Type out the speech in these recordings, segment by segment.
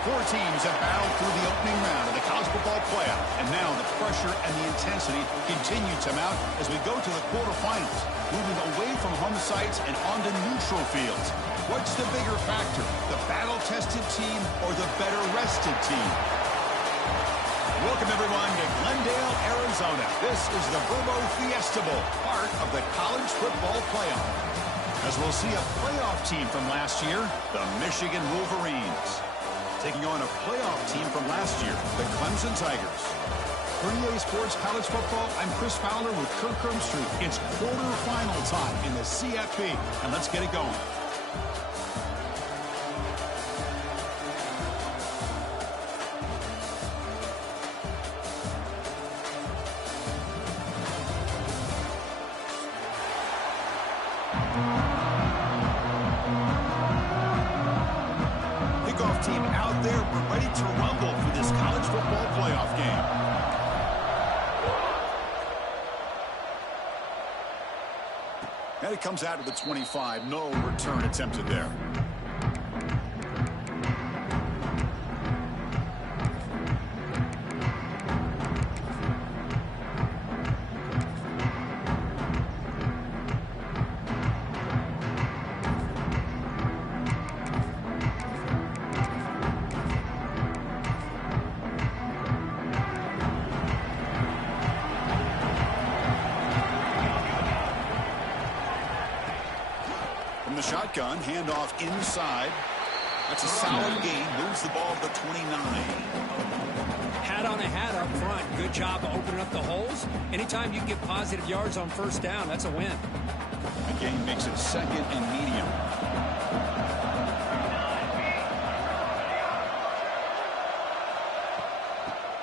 Four teams have battled through the opening round of the college football playoff, and now the pressure and the intensity continue to mount as we go to the quarterfinals, moving away from home sites and onto neutral fields. What's the bigger factor, the battle-tested team or the better-rested team? Welcome, everyone, to Glendale, Arizona. This is the Verbo Fiesta Bowl, part of the college football playoff. As we'll see a playoff team from last year, the Michigan Wolverines, taking on a playoff team from last year, the Clemson Tigers. For EA Sports College Football, I'm Chris Fowler with Kirk Street. It's quarterfinal time in the CFP, and let's get it going. Team out there, we're ready to rumble for this college football playoff game. And it comes out of the 25. No return attempted there. The shotgun, handoff inside. That's a solid gain. Moves the ball to the 29. Hat on a hat up front. Good job of opening up the holes. Anytime you can get positive yards on first down, that's a win. The gain makes it second and medium.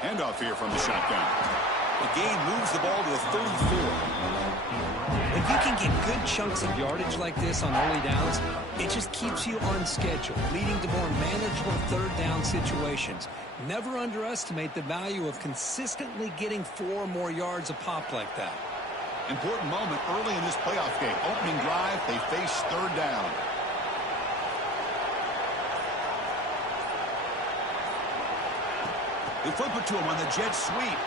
Handoff here from the shotgun. The gain moves the ball to the 34. When you can get good chunks of yardage like this on early downs, it just keeps you on schedule, leading to more manageable third down situations. Never underestimate the value of consistently getting 4 or more yards a pop like that. Important moment early in this playoff game. Opening drive, they face third down. They flip it to him on the jet sweep.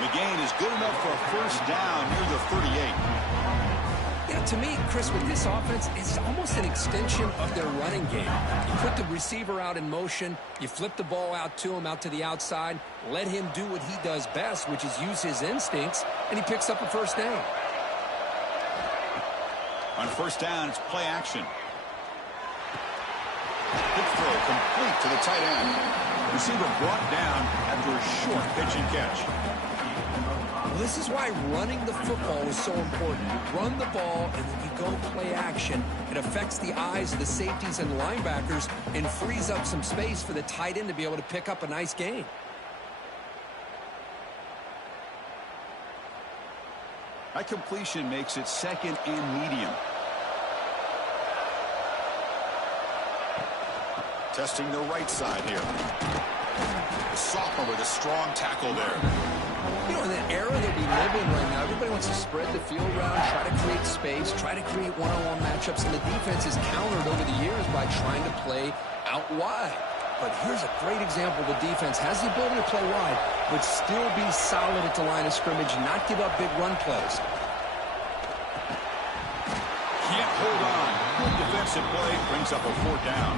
The gain is good enough for a first down near the 38. Yeah, to me, Chris, with this offense, it's almost an extension of their running game. You put the receiver out in motion, you flip the ball out to him, out to the outside, let him do what he does best, which is use his instincts, and he picks up a first down. On first down, it's play action. Quick throw complete to the tight end. Receiver brought down after a short pitch and catch. Well, this is why running the football is so important. You run the ball, and then you go play action. It affects the eyes of the safeties and linebackers and frees up some space for the tight end to be able to pick up a nice gain. That completion makes it second and medium. Testing the right side here. The sophomore with a strong tackle there. You know, in the era that we live in right now, everybody wants to spread the field around, try to create space, try to create one-on-one matchups, and the defense is countered over the years by trying to play out wide. But here's a great example. The defense has the ability to play wide, but still be solid at the line of scrimmage, not give up big run plays. Can't hold on. Good defensive play brings up a fourth down.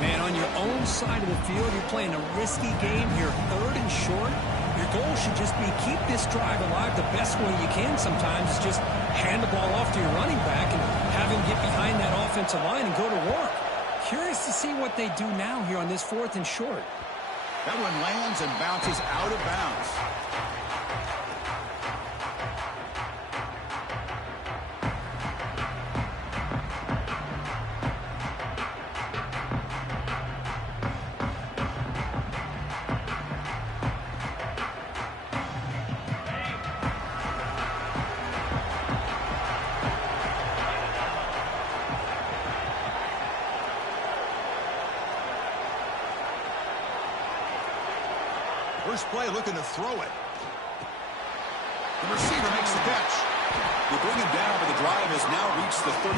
Man, on your own side of the field, you're playing a risky game here, third and short. Your goal should just be keep this drive alive the best way you can sometimes is just hand the ball off to your running back and have him get behind that offensive line and go to work. Curious to see what they do now here on this fourth and short. That one lands and bounces out of bounds. First play looking to throw it. The receiver makes the catch. They bring him down, but the drive has now reached the 35.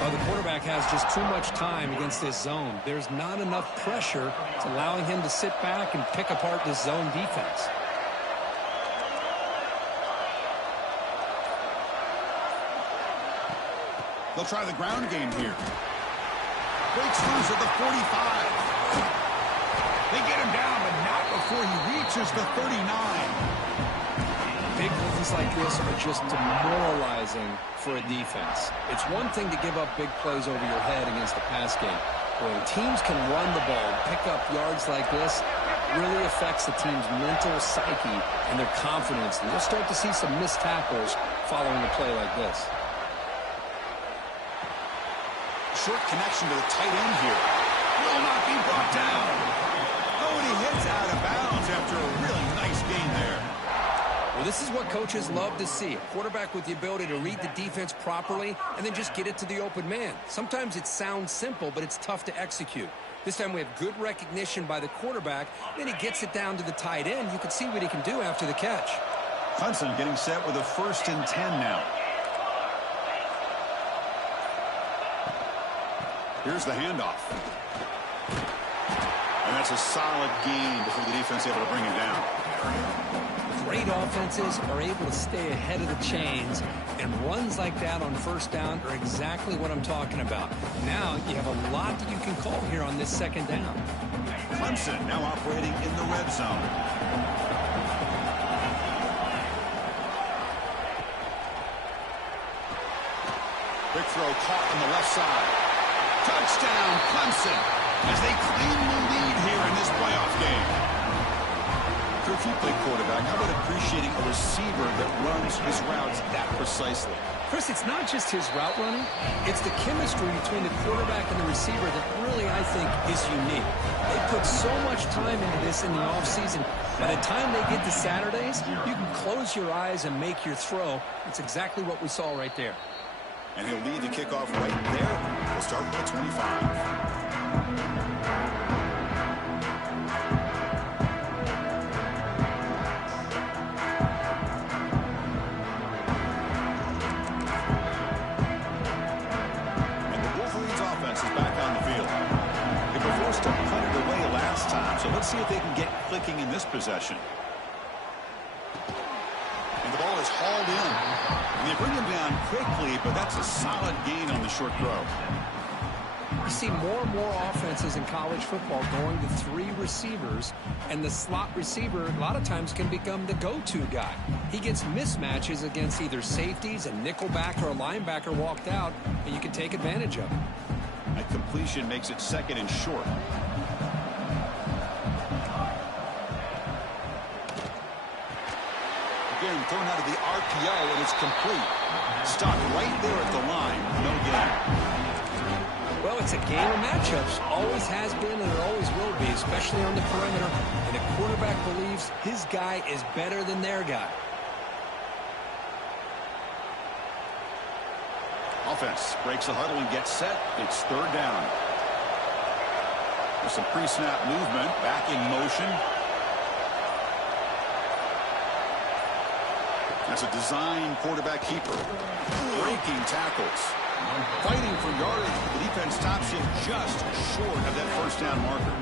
Well, the quarterback has just too much time against this zone. There's not enough pressure. It's allowing him to sit back and pick apart this zone defense. They'll try the ground game here. Breaks loose at the 45. They get him down, but not before he reaches the 39. Big runs like this are just demoralizing for a defense. It's one thing to give up big plays over your head against the pass game. When teams can run the ball, pick up yards like this, it really affects the team's mental psyche and their confidence. And you'll start to see some missed tackles following a play like this. Short connection to the tight end here. Will not be brought down. Oh, and he hits out of bounds after a really nice gain there. Well, this is what coaches love to see. A quarterback with the ability to read the defense properly and then just get it to the open man. Sometimes it sounds simple, but it's tough to execute. This time we have good recognition by the quarterback. Then he gets it down to the tight end. You can see what he can do after the catch. Clemson getting set with a 1st and 10 now. Here's the handoff. And that's a solid gain before the defense able to bring him down. Great offenses are able to stay ahead of the chains, and runs like that on 1st down are exactly what I'm talking about. Now you have a lot that you can call here on this 2nd down. Clemson now operating in the red zone. Quick throw caught on the left side. Touchdown, Clemson, as they claim the lead here in this playoff game. If you play quarterback, how about appreciating a receiver that runs his routes that precisely? Chris, it's not just his route running. It's the chemistry between the quarterback and the receiver that really, I think, is unique. They put so much time into this in the offseason. By the time they get to Saturdays, you can close your eyes and make your throw. It's exactly what we saw right there. And he'll lead the kickoff right there. We'll start with the 25. So let's see if they can get clicking in this possession. And the ball is hauled in. And they bring him down quickly, but that's a solid gain on the short throw. You see more and more offenses in college football going to 3 receivers, and the slot receiver a lot of times can become the go-to guy. He gets mismatches against either safeties, a nickelback, or a linebacker walked out, and you can take advantage of it. That completion makes it 2nd and short. Again, thrown out of the RPO, and it's complete. Stopped right there at the line. No gain. Well, it's a game of matchups. Always has been, and it always will be, especially on the perimeter. And the quarterback believes his guy is better than their guy. Offense breaks the huddle and gets set. It's 3rd down. There's some pre-snap movement. Back in motion. That's a design quarterback keeper. Breaking tackles. Fighting for yardage, but the defense stops him just short of that 1st down marker.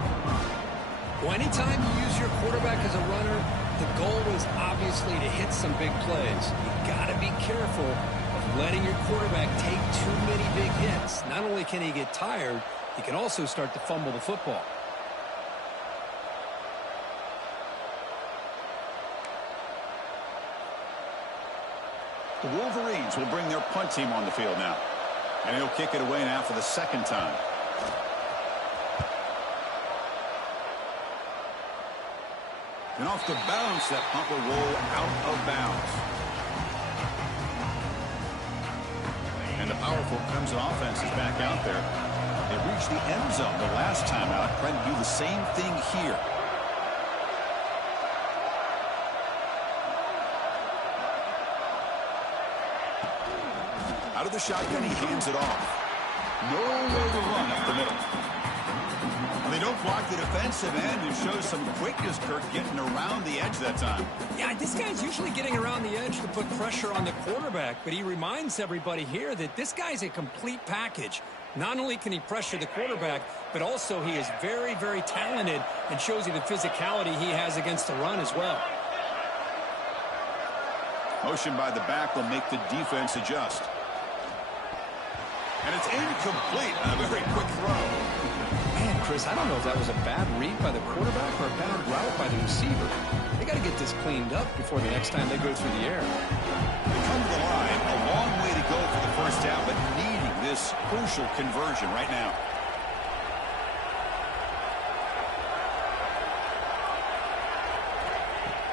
Well, anytime you use your quarterback as a runner, the goal is obviously to hit some big plays. You got to be careful of letting your quarterback take too many big hits. Not only can he get tired, he can also start to fumble the football. The Wolverines will bring their punt team on the field now. And he'll kick it away now for the 2nd time. And off the bounce, that punt will roll out of bounds. And the powerful Clemson offense is back out there. They reached the end zone the last time out, trying to do the same thing here. Out of the shotgun, he hands it off. Nowhere to run up the middle. They don't block the defensive end and show some quickness, Kirk, getting around the edge that time. Yeah, this guy's usually getting around the edge to put pressure on the quarterback, but he reminds everybody here that this guy's a complete package. Not only can he pressure the quarterback, but also he is very, very talented and shows you the physicality he has against the run as well. Motion by the back will make the defense adjust. And it's incomplete. A very quick throw. Man, Chris, I don't know if that was a bad read by the quarterback or a bad route by the receiver. They got to get this cleaned up before the next time they go through the air. They come to the line. A long way to go for the first down, but needing this crucial conversion right now.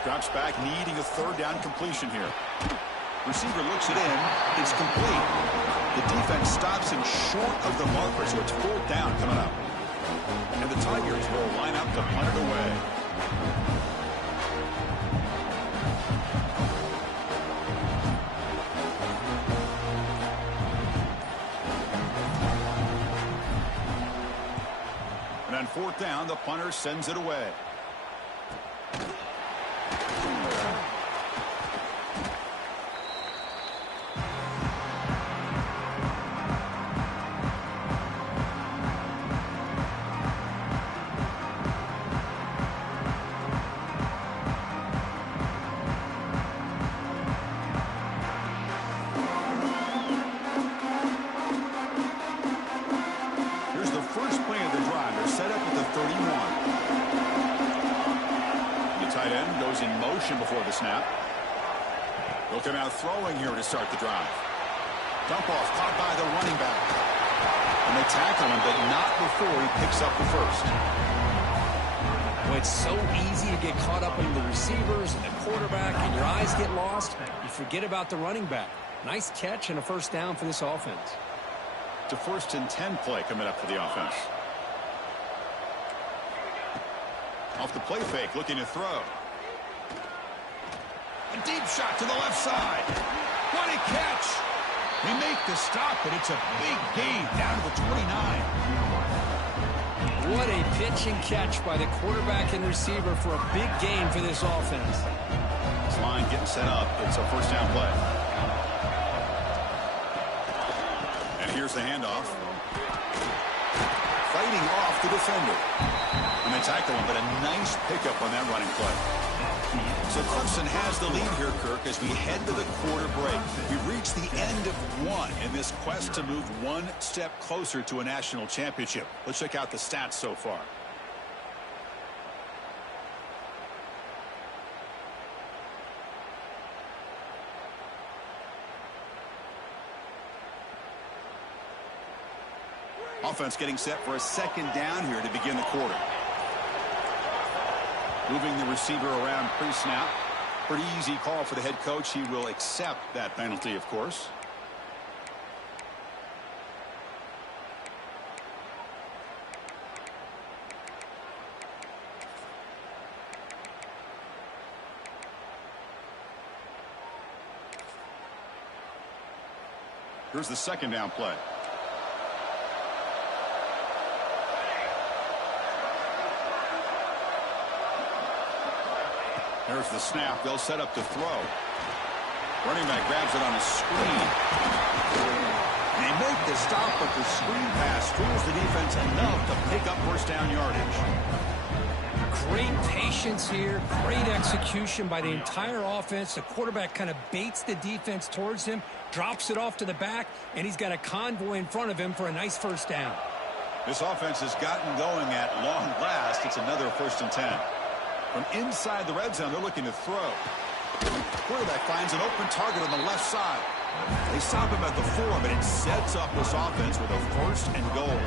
Drops back, needing a third down completion here. Receiver looks it in. It's complete. The defense stops him short of the marker, so it's fourth down coming up. And the Tigers will line up to punt it away. And on fourth down, the punter sends it away. Before the snap. They'll come out throwing here to start the drive. Dump off caught by the running back. And they tackle him, but not before he picks up the first. Well, it's so easy to get caught up in the receivers and the quarterback, and your eyes get lost. You forget about the running back. Nice catch and a first down for this offense. It's a 1st and 10 play coming up for the offense. Off the play fake, looking to throw. A deep shot to the left side. What a catch. They make the stop, but it's a big gain down to the 29. What a pitch and catch by the quarterback and receiver for a big gain for this offense. This line getting set up. It's a first down play. And here's the handoff. Fighting off the defender. And they tackle him, but a nice pickup on that running play. So Clemson has the lead here, Kirk, as we head to the quarter break. We've reached the end of one in this quest to move one step closer to a national championship. Let's check out the stats so far. Offense getting set for a second down here to begin the quarter. Moving the receiver around pre-snap. Pretty easy call for the head coach. He will accept that penalty, of course. Here's the second down play. There's the snap. They'll set up to throw. Running back grabs it on a screen. They make the stop, but the screen pass fools the defense enough to pick up first down yardage. Great patience here. Great execution by the entire offense. The quarterback kind of baits the defense towards him, drops it off to the back, and he's got a convoy in front of him for a nice first down. This offense has gotten going at long last. It's another 1st and 10. From inside the red zone, they're looking to throw. Quarterback finds an open target on the left side. They stop him at the 4, but it sets up this offense with a 1st and goal.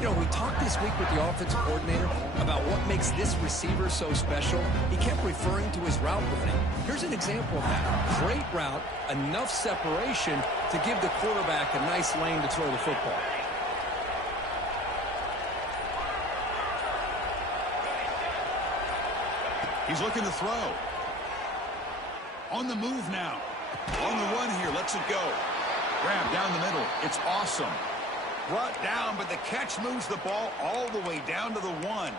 You know, we talked this week with the offensive coordinator about what makes this receiver so special. He kept referring to his route running. Here's an example of that. Great route, enough separation to give the quarterback a nice lane to throw the football. He's looking to throw. On the move now. On the run here. Lets it go. Grab down the middle. It's awesome. Brought down, but the catch moves the ball all the way down to the 1.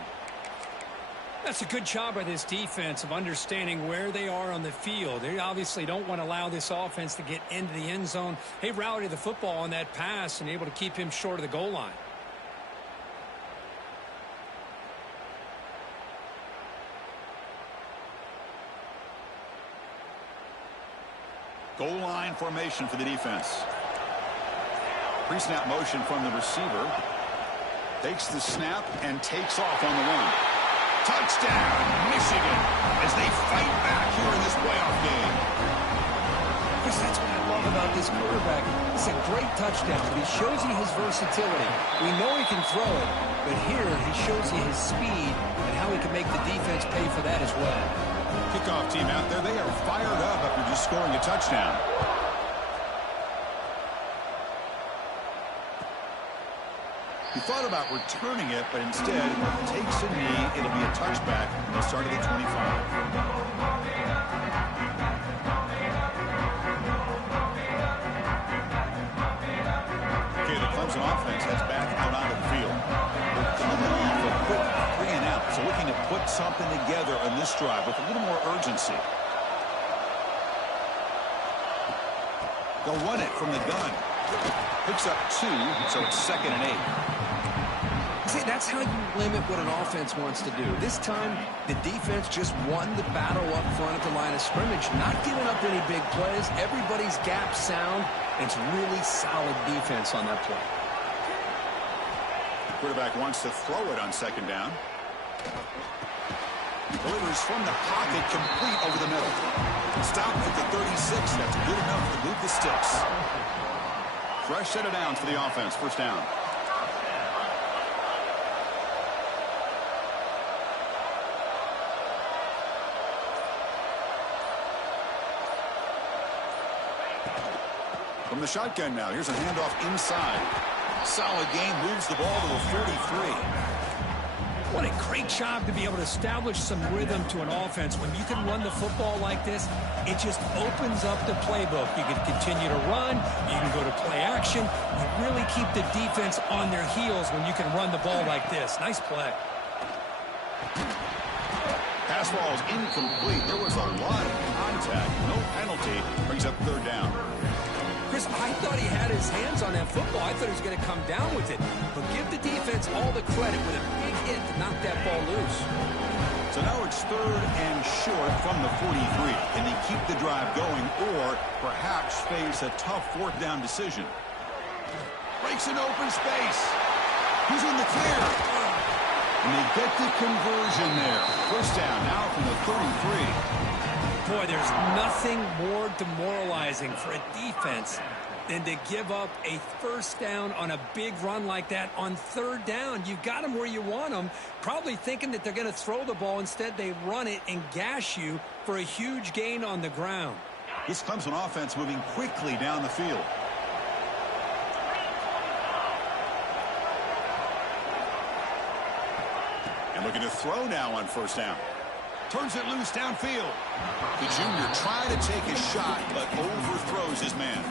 That's a good job by this defense of understanding where they are on the field. They obviously don't want to allow this offense to get into the end zone. They routed the football on that pass and able to keep him short of the goal line. Goal line formation for the defense. Pre-snap motion from the receiver. Takes the snap and takes off on the run. Touchdown, Michigan, as they fight back here in this playoff game. Chris, that's what I love about this quarterback. It's a great touchdown. He shows you his versatility. We know he can throw it, but here he shows you his speed and how he can make the defense pay for that as well. Kickoff team out there, they are fired up after just scoring a touchdown. He thought about returning it, but instead takes a knee. It'll be a touchback. They'll start at the 25. Okay, the Clemson offense heads back out onto the field. They're coming off a quick 3 and out, so looking to put something together on this drive with a little more urgency. They'll run it from the gun. Picks up 2, so it's 2nd and 8. See, that's how you limit what an offense wants to do. This time, the defense just won the battle up front at the line of scrimmage, not giving up any big plays. Everybody's gap sound. It's really solid defense on that play. Quarterback wants to throw it on 2nd down. Delivers from the pocket, complete over the middle. Stopped at the 36. That's good enough to move the sticks. Fresh set of downs for the offense. 1st down. From the shotgun now. Here's a handoff inside. Solid game. Moves the ball to the 43. What a great job to be able to establish some rhythm to an offense. When you can run the football like this, it just opens up the playbook. You can continue to run. You can go to play action. You really keep the defense on their heels when you can run the ball like this. Nice play. Pass ball is incomplete. There was a lot of contact. No penalty. Brings up 3rd down. Chris, I thought he had his hands on that football. I thought he was going to come down with it. But give the defense all the credit with a big hit to knock that ball loose. So now it's 3rd and short from the 43. Can they keep the drive going or perhaps face a tough 4th down decision? Breaks an open space. Who's in the clear? And they get the conversion there. 1st down now from the 33. Boy, there's nothing more demoralizing for a defense than to give up a 1st down on a big run like that on 3rd down. You got them where you want them, probably thinking that they're going to throw the ball. Instead, they run it and gash you for a huge gain on the ground. This Clemson offense moving quickly down the field. And looking to throw now on 1st down. Turns it loose downfield. The junior trying to take a shot, but overthrows his man.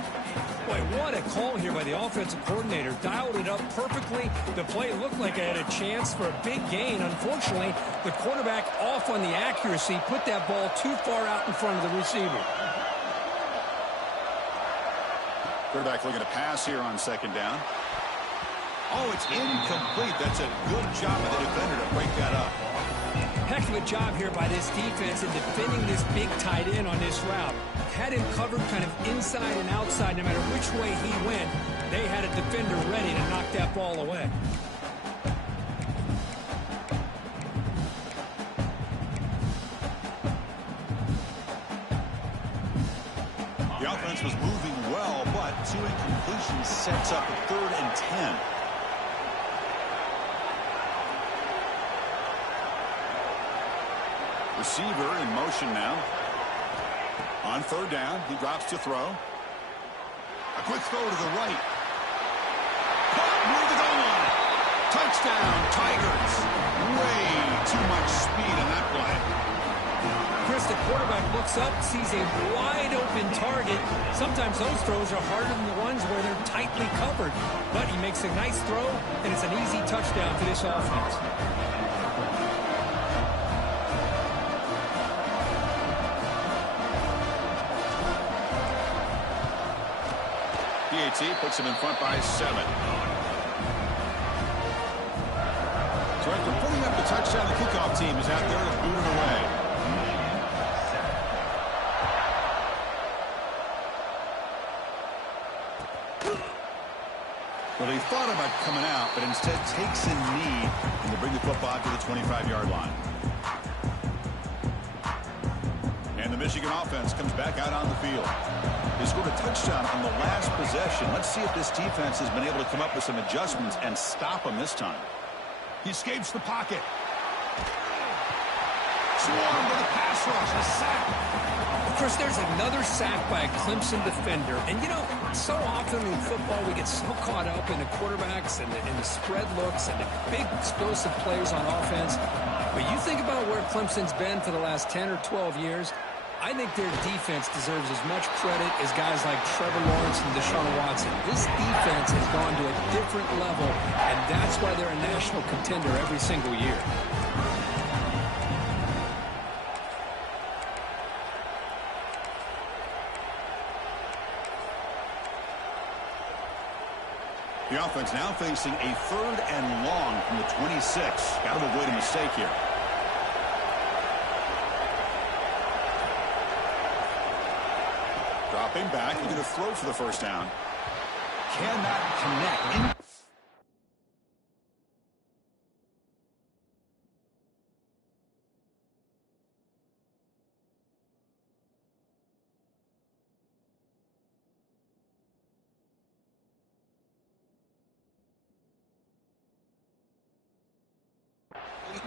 Boy, what a call here by the offensive coordinator. Dialed it up perfectly. The play looked like it had a chance for a big gain. Unfortunately, the quarterback off on the accuracy, put that ball too far out in front of the receiver. Quarterback looking to pass here on 2nd down. Oh, it's incomplete. That's a good job of the defender to break that up. Heck of a job here by this defense in defending this big tight end on this route. Had him covered kind of inside and outside no matter which way he went. They had a defender ready to knock that ball away. The offense was moving well, but 2 incompletions sets up a 3rd and 10. Receiver in motion now. On 3rd down, he drops to throw. A quick throw to the right. Caught near the goal line. Touchdown, Tigers. Way too much speed in that play. Chris, the quarterback looks up, sees a wide-open target. Sometimes those throws are harder than the ones where they're tightly covered. But he makes a nice throw, and it's an easy touchdown for this offense. PAT puts him in front by 7. So after putting up the touchdown, the kickoff team is out there to boot it away. Well, he thought about coming out, but instead takes a knee and to bring the football to the 25-yard line. And the Michigan offense comes back out on the field. They scored a touchdown on the last possession. Let's see if this defense has been able to come up with some adjustments and stop them this time. He escapes the pocket. Swarmed to the pass rush. A sack. Of course, there's another sack by a Clemson defender. And, you know, so often in football we get so caught up in the quarterbacks and the spread looks and the big explosive plays on offense. But you think about where Clemson's been for the last 10 or 12 years, I think their defense deserves as much credit as guys like Trevor Lawrence and Deshaun Watson. This defense has gone to a different level, and that's why they're a national contender every single year. The offense now facing a 3rd and long from the 26. Got to avoid a mistake here. Dropping back, he's going to throw for the first down. Cannot connect.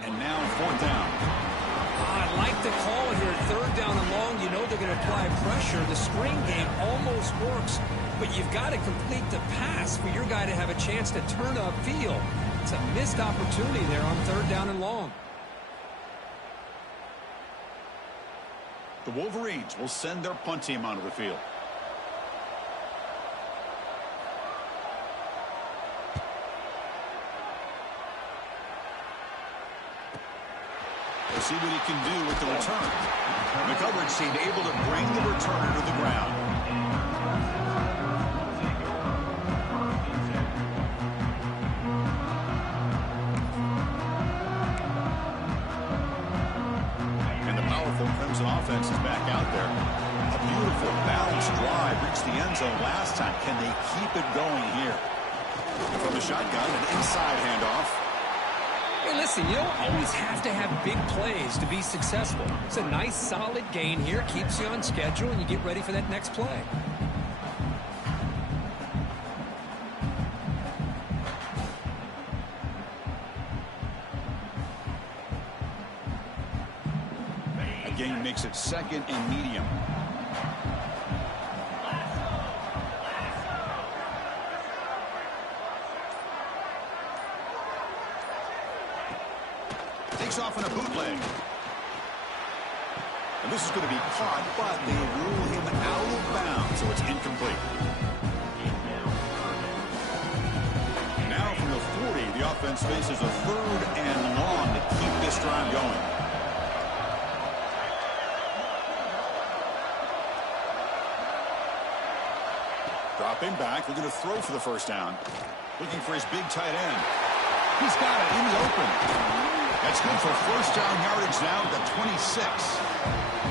And now 4th down. I like the call here. 3rd down and long. You know they're going to apply pressure. The screen game almost works, but you've got to complete the pass for your guy to have a chance to turn upfield. It's a missed opportunity there on 3rd down and long. The Wolverines will send their punt team onto the field. We'll see what he can do with the return. The coverage seemed able to bring the returner to the ground. And the powerful Clemson offense is back out there. A beautiful, balanced drive reached the end zone last time. Can they keep it going here? From the shotgun, an inside handoff. Hey, listen, you don't always have to have big plays to be successful. It's a nice, solid gain here. Keeps you on schedule, and you get ready for that next play. A gain makes it 2nd and medium. Takes off in a bootleg. And this is going to be caught, but they rule him out of bounds, so it's incomplete. Now from the 40, the offense faces a 3rd and long to keep this drive going. Dropping back, looking to throw for the first down. Looking for his big tight end. He's got it in the open. That's good for first down yardage now at the 26.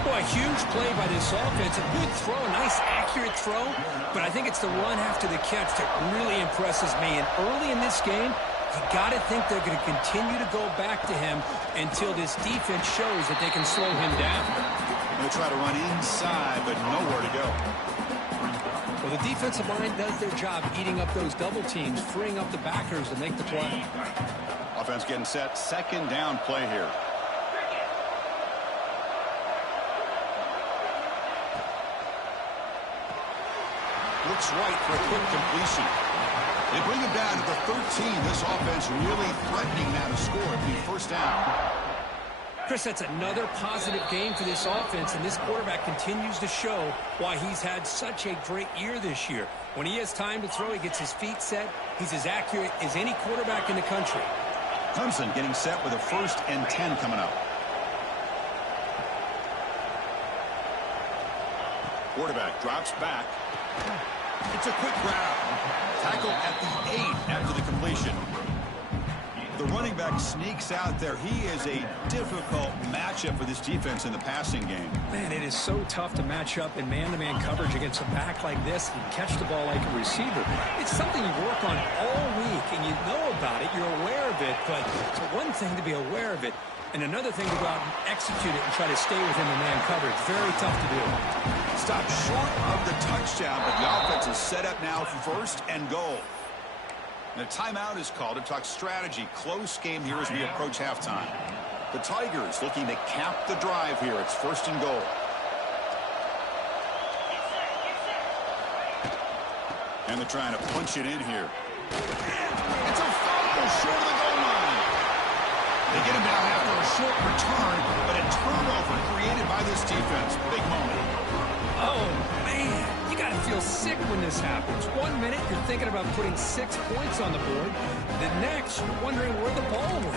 Boy, a huge play by this offense. A good throw, a nice accurate throw. But I think it's the run after the catch that really impresses me. And early in this game, you got to think they're going to continue to go back to him until this defense shows that they can slow him down. They'll try to run inside, but nowhere to go. Well, the defensive line does their job eating up those double teams, freeing up the backers to make the play. Offense getting set. 2nd down play here. Looks right for a quick completion. They bring him down to the 13. This offense really threatening now to score at the first down. Chris, that's another positive game for this offense, and this quarterback continues to show why he's had such a great year this year. When he has time to throw, he gets his feet set. He's as accurate as any quarterback in the country. Clemson getting set with a 1st and 10 coming up. Quarterback drops back. It's a quick grab. Tackle at the 8 after the completion. The running back sneaks out there. He is a difficult matchup for this defense in the passing game. Man, it is so tough to match up in man-to-man coverage against a back like this and catch the ball like a receiver. It's something you work on all week, and you know about it. You're aware of it, but it's one thing to be aware of it, and another thing to go out and execute it and try to stay within the man coverage. Very tough to do. Stopped short of the touchdown, but the offense is set up now, 1st and goal. And a timeout is called to talk strategy. Close game here as we approach halftime. The Tigers looking to cap the drive here. It's 1st and goal. And they're trying to punch it in here. It's a fumble short of the goal line. They get him down after a short return, but a turnover created by this defense. Big moment. Oh, man, you got to feel sick when this happens. 1 minute, you're thinking about putting 6 points on the board. The next, you're wondering where the ball went.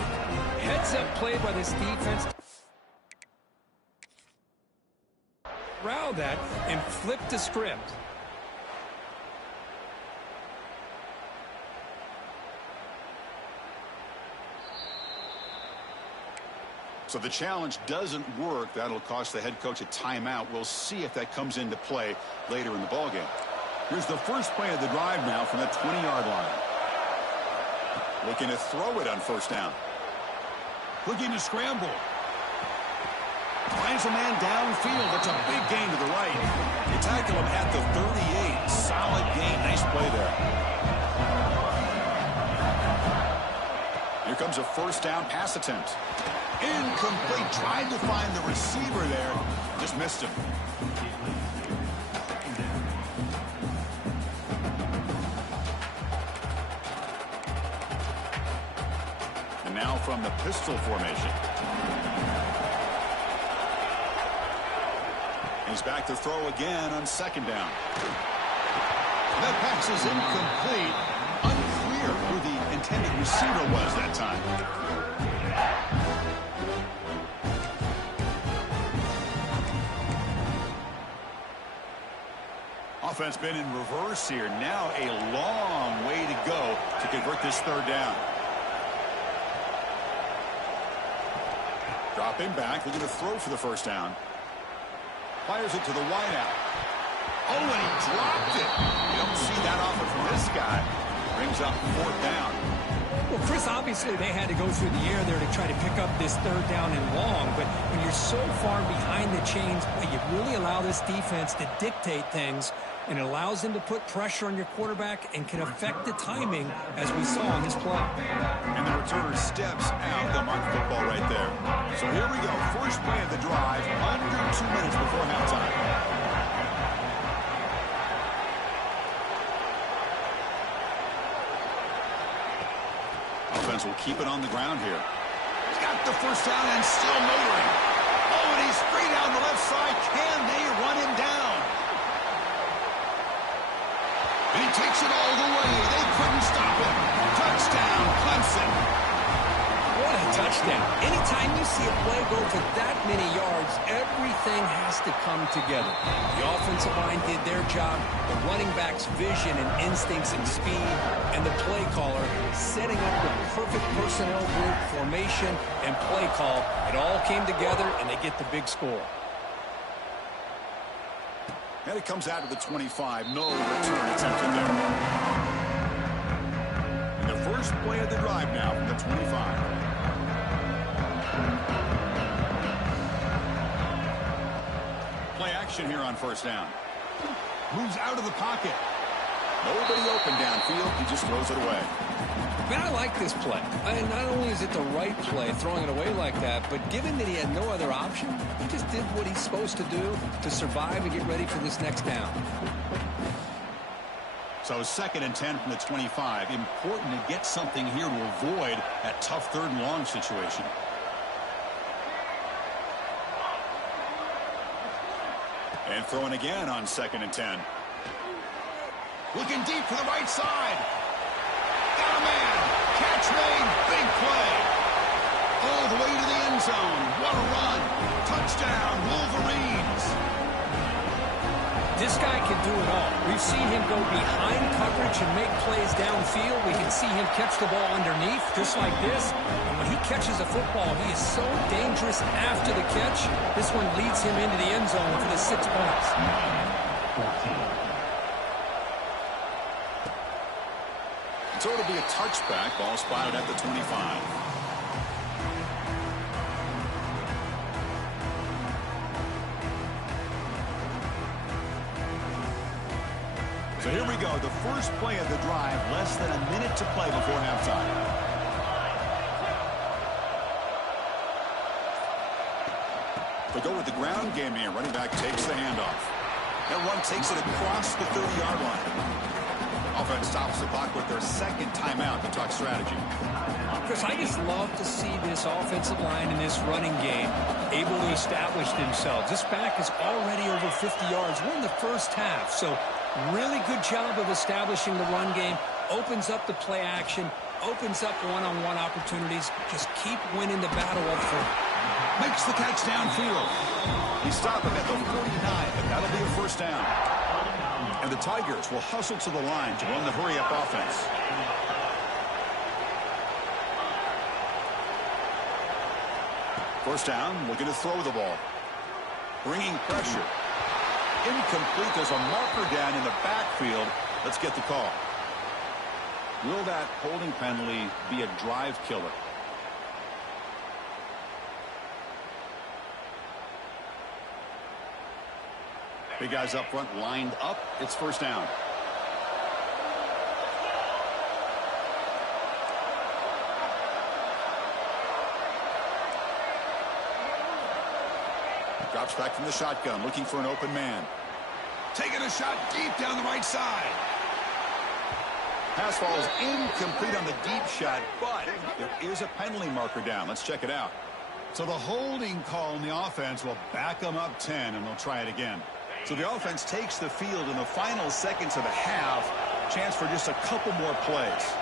Heads-up play by this defense. Corral that and flip the script. So the challenge doesn't work. That'll cost the head coach a timeout. We'll see if that comes into play later in the ballgame. Here's the first play of the drive now from the 20-yard line. Looking to throw it on 1st down. Looking to scramble. Finds a man downfield. It's a big gain to the right. They tackle him at the 38. Solid gain. Nice play there. Here comes a 1st down pass attempt. Incomplete. Tried to find the receiver there. Just missed him. And now from the pistol formation. He's back to throw again on 2nd down. That pass is incomplete. Unclear who the intended receiver was that time. Offense been in reverse here. Now a long way to go to convert this 3rd down. Dropping back, looking to throw for the 1st down. Fires it to the wideout. Oh, and he dropped it. You don't see that often from this guy. Brings up 4th down. Well, Chris, obviously they had to go through the air there to try to pick up this 3rd down and long, but when you're so far behind the chains, you really allow this defense to dictate things, and it allows them to put pressure on your quarterback and can affect the timing, as we saw on this play. And the returner steps out. They'll mark football right there. So here we go. First play of the drive, under 2 minutes before halftime. Offense will keep it on the ground here. He's got the 1st down and still motoring. Oh, and he's free down the left side. Can they run him down? And he takes it all the way. They couldn't stop him. Touchdown, Clemson. What a touchdown. Anytime you see a play go for that many yards, everything has to come together. The offensive line did their job, the running back's vision and instincts and speed, and the play caller setting up the perfect personnel group, formation, and play call. It all came together, and they get the big score. And it comes out of the 25. No return attempted there. And the first play of the drive now from the 25. Play action here on 1st down. Moves out of the pocket. Nobody open downfield. He just throws it away. Man, I like this play. Not only is it the right play, throwing it away like that, but given that he had no other option, he just did what he's supposed to do to survive and get ready for this next down. So 2nd and 10 from the 25. Important to get something here to avoid that tough 3rd and long situation. And throwing again on 2nd and 10. Looking deep to the right side. Got a man. Catch made. Big play. All the way to the end zone. What a run. Touchdown, Wolverines. This guy can do it all. We've seen him go behind coverage and make plays downfield. We can see him catch the ball underneath, just like this. And when he catches a football, he is so dangerous after the catch. This one leads him into the end zone for the 6 points. So it'll be a touchback. Ball spotted at the 25. So here we go, the first play of the drive, less than a minute to play before halftime. They go with the ground game here. Running back takes the handoff. That run takes it across the 30-yard line. Offense stops the clock with their second timeout to talk strategy. Chris, I just love to see this offensive line in this running game able to establish themselves. This back is already over 50 yards. We're in the first half, so really good job of establishing the run game. Opens up the play action, opens up one-on-one opportunities. Just keep winning the battle up front. Makes the catch downfield. He stopped him at the 49, but that'll be a first down. And the Tigers will hustle to the line to run the hurry-up offense. First down, looking to throw the ball. Bringing pressure. Incomplete. There's a marker down in the backfield. Let's get the call. Will that holding penalty be a drive killer? Big guys up front lined up. It's first down. Drops back from the shotgun, looking for an open man. Taking a shot deep down the right side. Pass falls incomplete on the deep shot, but there is a penalty marker down. Let's check it out. So the holding call in the offense will back them up 10, and they'll try it again. So the offense takes the field in the final seconds of the half. Chance for just a couple more plays.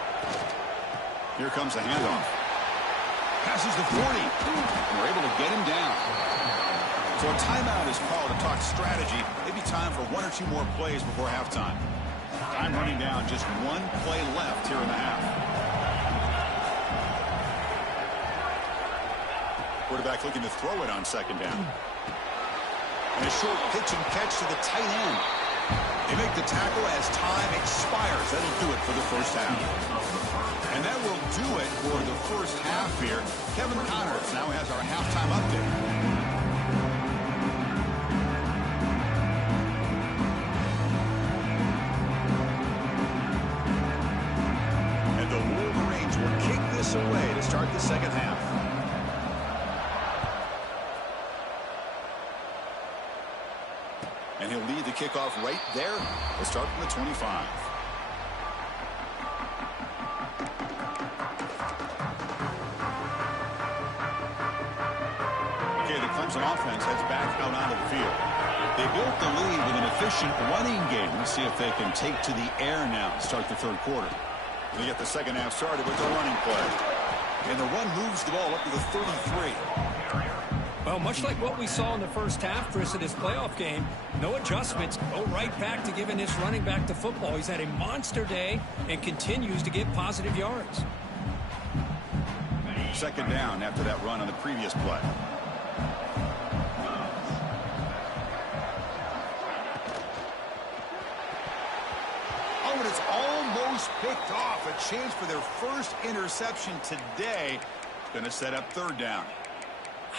Here comes the handoff. Passes the 40. And we're able to get him down. So a timeout is called to talk strategy. Maybe time for one or two more plays before halftime. Time running down, just one play left here in the half. Quarterback looking to throw it on second down. And a short pitch and catch to the tight end. They make the tackle as time expires. That'll do it for the first half. And that will do it for the first half here. Kevin Connors now has our halftime update. Away to start the second half. And he'll lead the kickoff right there. We'll start from the 25. Okay, the Clemson offense heads back out onto the field. They built the lead with an efficient running game. Let's see if they can take to the air now to start the third quarter. We get the second half started with the running play. And the run moves the ball up to the 33. Well, much like what we saw in the first half, Chris, of this playoff game, no adjustments. Go right back to giving this running back the football. He's had a monster day and continues to get positive yards. Second down after that run on the previous play. And it's almost picked off. A chance for their first interception today. Going to set up third down.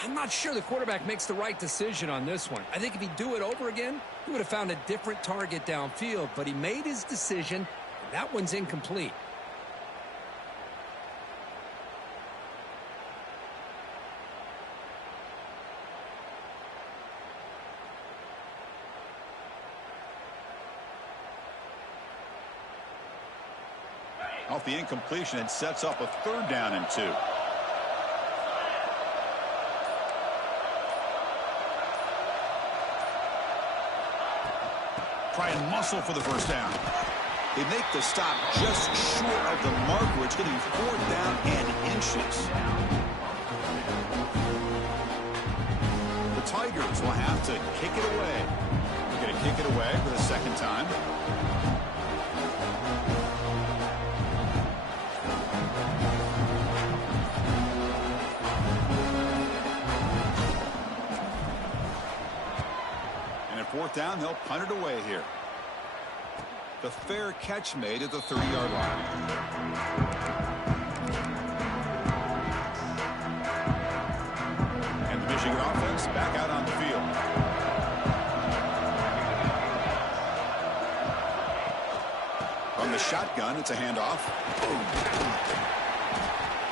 I'm not sure the quarterback makes the right decision on this one. I think if he'd do it over again, he would have found a different target downfield. But he made his decision. That one's incomplete. Off the incompletion, it sets up a third down and 2. try and muscle for the first down. They make the stop just short of the marker. It's going to be 4th down and inches. The Tigers will have to kick it away. They're going to kick it away for the second time. And at 4th down, they'll punt it away here. The fair catch made at the 30-yard line. And the Michigan offense back out on the field. From the shotgun, it's a handoff.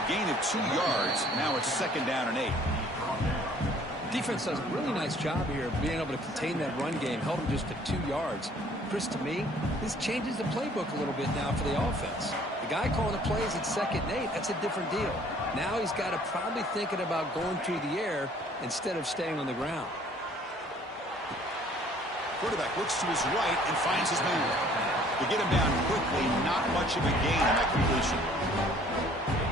Gain of 2 yards. Now it's 2nd down and 8. Defense does a really nice job here of being able to contain that run game, held them just to 2 yards. Chris, to me, this changes the playbook a little bit now for the offense. The guy calling the plays at 2nd and 8, that's a different deal. Now he's got to probably thinking about going through the air instead of staying on the ground. Quarterback looks to his right and finds his man. To get him down quickly, not much of a gain on that completion.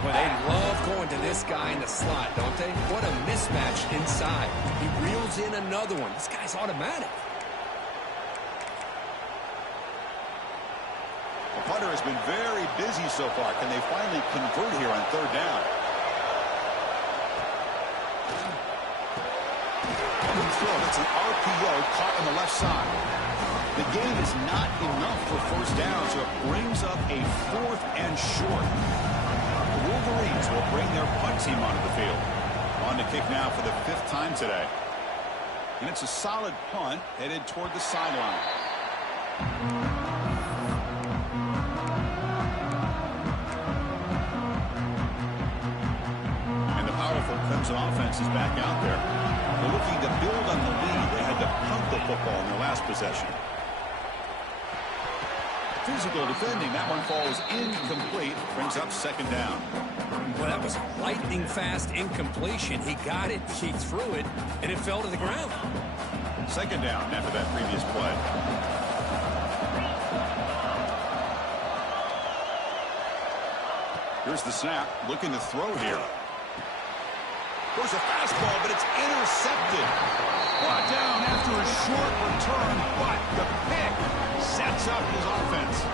Well, they love going to this guy in the slot, don't they? What a mismatch inside. He reels in another one. This guy's automatic. The punter has been very busy so far. Can they finally convert here on 3rd down? Good throw. That's an RPO caught on the left side. The gain is not enough for 1st down, so it brings up a 4th and short. The Wolverines will bring their punt team onto the field. On to kick now for the 5th time today. And it's a solid punt headed toward the sideline. And the powerful Clemson offense is back out there. They're looking to build on the lead. They had to punt the football in their last possession. Physical defending. That one falls incomplete. Brings up 2nd down. Well, that was a lightning-fast incompletion. He got it, he threw it, and it fell to the ground. 2nd down after that previous play. Here's the snap. Looking to throw here. There's a fastball, but it's intercepted. Brought down after a short return, but the pick sets up his offense.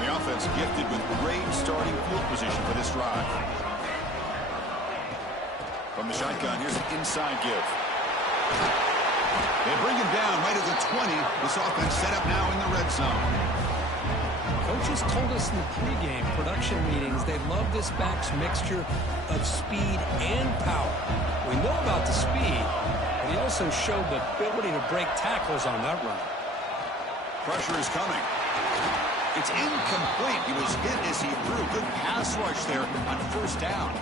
The offense gifted with great starting field position for this drive. From the shotgun, here's an inside give. They bring him down right at the 20. This offense set up now in the red zone. Coaches told us in the pregame production meetings they love this back's mixture of speed and power. We know about the speed, but he also showed the ability to break tackles on that run. Pressure is coming. It's incomplete. He was hit as he threw. Good pass rush there on 1st down.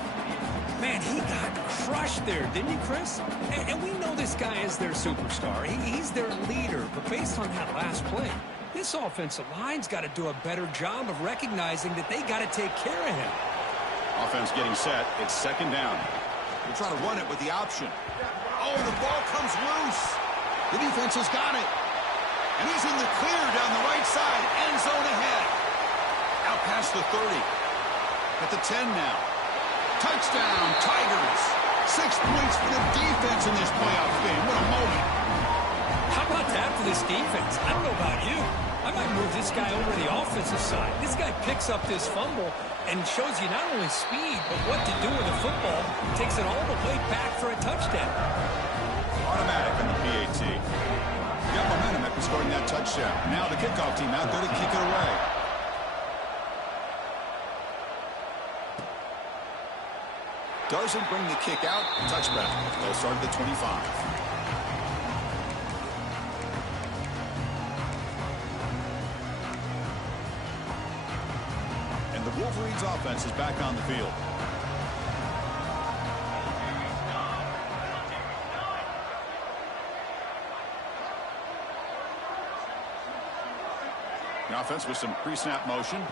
Man, he got crushed there, didn't he, Chris? And we know this guy is their superstar. He's their leader. But based on that last play, this offensive line's got to do a better job of recognizing that they got to take care of him. Offense getting set. It's 2nd down. They're trying to run it with the option. Oh, the ball comes loose. The defense has got it. And he's in the clear down the right side. End zone ahead. Out past the 30. At the 10 now. Touchdown, Tigers. 6 points for the defense in this playoff game. What a moment. How about that for this defense? I don't know about you. I might move this guy over to the offensive side. This guy picks up this fumble and shows you not only speed, but what to do with the football. Takes it all the way back for a touchdown. Automatic on the PAT. Got momentum after scoring that touchdown. Now the kickoff team out there to kick it away. Doesn't bring the kick out. Touchback. They'll start at the 25. And the Wolverines offense is back on the field. The offense with some pre-snap motion.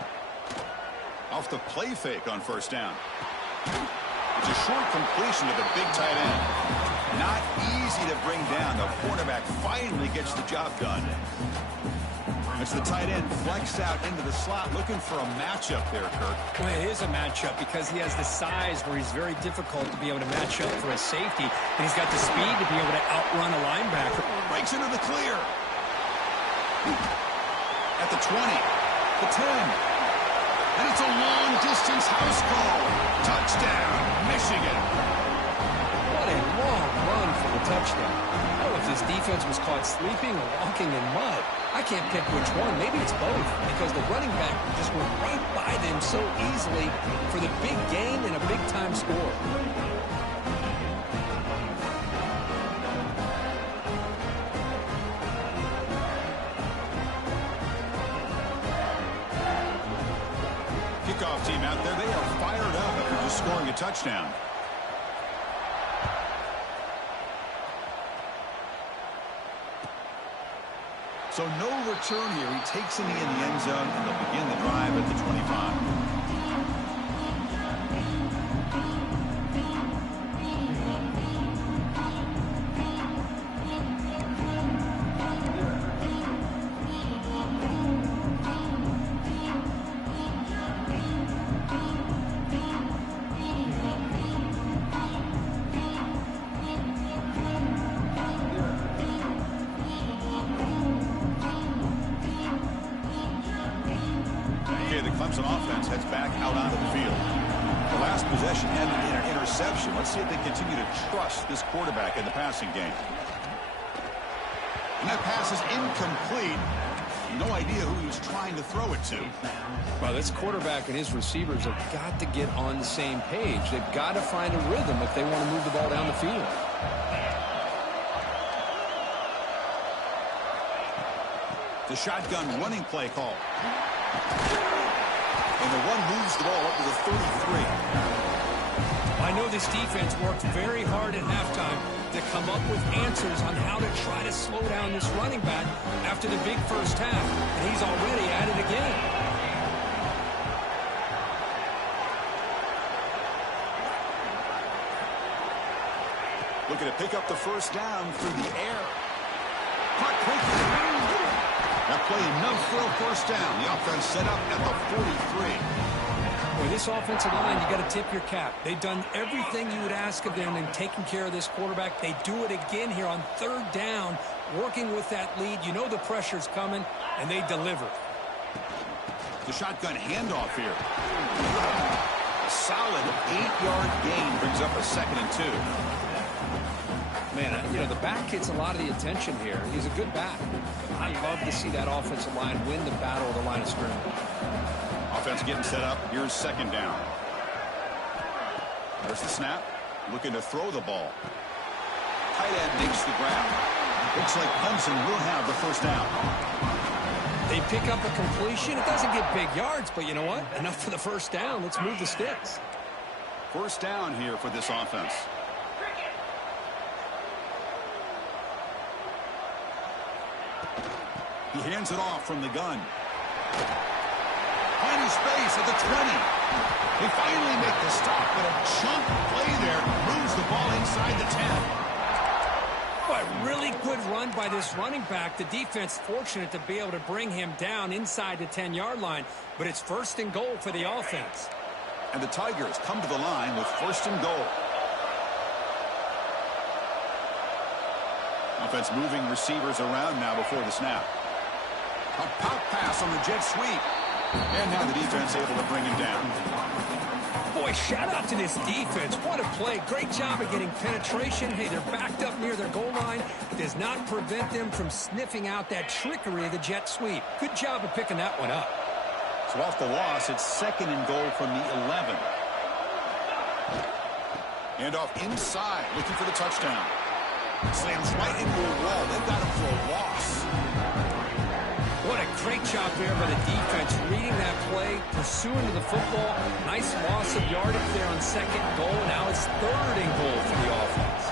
Off the play fake on 1st down. It's a short completion to the big tight end. Not easy to bring down. The quarterback finally gets the job done. It's the tight end flexed out into the slot, looking for a matchup there, Kirk. Well, it is a matchup because he has the size where he's very difficult to be able to match up for a safety, and he's got the speed to be able to outrun a linebacker. Breaks into the clear. At the 20, the 10. And it's a long-distance house call. Touchdown, Michigan. What a long run for the touchdown. I don't know if this defense was caught sleeping or walking in mud. I can't pick which one. Maybe it's both because the running back just went right by them so easily for the big gain and a big-time score. Kickoff team out there, they are fired up after just scoring a touchdown. So no return here. He takes a knee in the end zone, and they'll begin the drive at the 25. Clemson offense heads back out onto the field. The last possession ended in an interception. Let's see if they continue to trust this quarterback in the passing game. And that pass is incomplete. No idea who he was trying to throw it to. Well, this quarterback and his receivers have got to get on the same page. They've got to find a rhythm if they want to move the ball down the field. The shotgun running play call. And the run moves the ball up to the 33. I know this defense worked very hard at halftime to come up with answers on how to try to slow down this running back after the big first half, and he's already at it again. Looking to pick up the first down through the air. Caught quickly. That play enough for a first down. The offense set up at the 43. Boy, this offensive line, you got to tip your cap. They've done everything you would ask of them in taking care of this quarterback. They do it again here on third down, working with that lead. You know the pressure's coming, and they deliver. The shotgun handoff here. A solid 8-yard gain brings up a 2nd and 2. Man, you know, the back gets a lot of the attention here. He's a good back. I love to see that offensive line win the battle of the line of scrimmage. Offense getting set up. Here's 2nd down. There's the snap. Looking to throw the ball. Tight end makes the grab. Looks like Clemson will have the first down. They pick up a completion. It doesn't get big yards, but you know what? Enough for the first down. Let's move the sticks. First down here for this offense. He hands it off from the gun. Finding space at the 20. They finally make the stop, but a chunk play there moves the ball inside the 10. But really good run by this running back. The defense fortunate to be able to bring him down inside the 10-yard line, but it's 1st and goal for the offense. And the Tigers come to the line with 1st and goal. Offense moving receivers around now before the snap. A pop pass on the jet sweep. And now the defense able to bring him down. Boy, shout out to this defense. What a play. Great job of getting penetration. Hey, they're backed up near their goal line. It does not prevent them from sniffing out that trickery of the jet sweep. Good job of picking that one up. So off the loss, it's 2nd and goal from the 11. And off inside, looking for the touchdown. Slams right into a wall. They've got him for a loss. What a great job there by the defense, reading that play, pursuing to the football. Nice loss of yardage there on 2nd and goal. Now it's 3rd and goal for the offense.